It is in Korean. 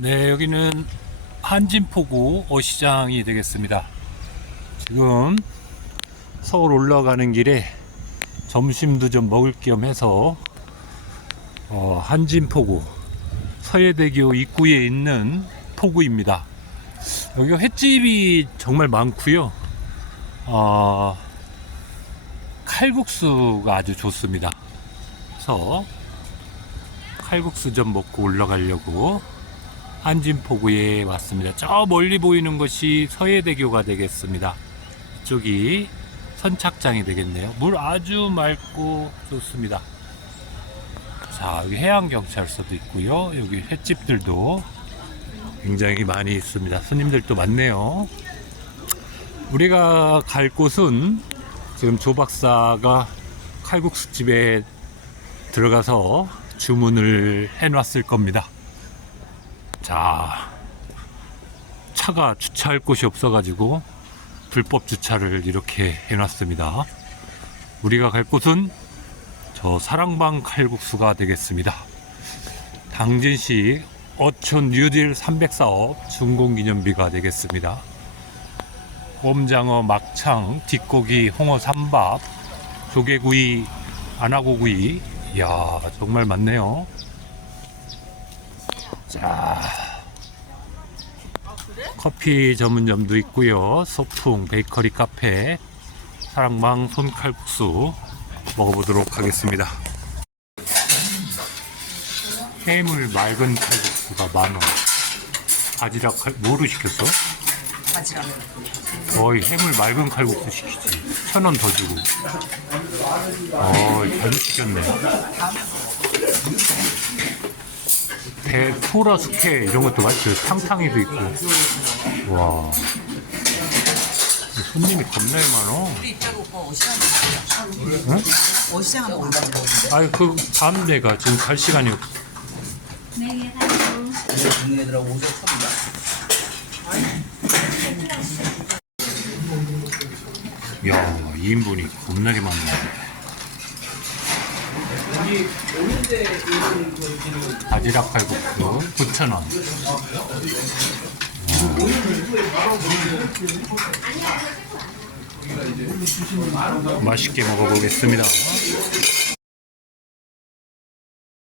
네, 여기는 한진포구 어시장이 되겠습니다. 지금 서울 올라가는 길에 점심도 좀 먹을 겸 해서 어, 한진포구 서해대교 입구에 있는 포구입니다. 여기가 횟집이 정말 많고요. 어, 칼국수가 아주 좋습니다. 그래서 칼국수 좀 먹고 올라가려고 한진포구에 왔습니다. 저 멀리 보이는 것이 서해대교가 되겠습니다. 이쪽이 선착장이 되겠네요. 물 아주 맑고 좋습니다. 자, 여기 해양경찰서도 있고요. 여기 횟집들도 굉장히 많이 있습니다. 손님들도 많네요. 우리가 갈 곳은 지금 조 박사가 칼국수집에 들어가서 주문을 해놨을 겁니다. 자, 차가 주차할 곳이 없어가지고 불법 주차를 이렇게 해놨습니다. 우리가 갈 곳은 저 사랑방 칼국수가 되겠습니다. 당진시 어촌 뉴딜 300사업 준공기념비가 되겠습니다. 꼼장어, 막창, 뒷고기, 홍어 삼밥, 조개구이, 안하고구이, 이야 정말 많네요. 자, 커피 전문점도 있고요. 소풍 베이커리 카페, 사랑방 손칼국수 먹어보도록 하겠습니다. 해물 맑은 칼국수가 만 원. 바지락 칼, 뭐로 시켰어? 바지락. 거의 해물 맑은 칼국수 시키지. 천 원 더 주고. 어, 잘못 시켰네. 배, 소라 숙회 이런 것도 맛있어요. 탕탕이도 있고. 와. 손님이 겁나게 많어. 응? 아유, 그, 다음 내가 지금 갈 시간이 없어. 야, 2인분이 겁나게 많네. 바지락 칼국수 9,000원. 맛있게 먹어보겠습니다.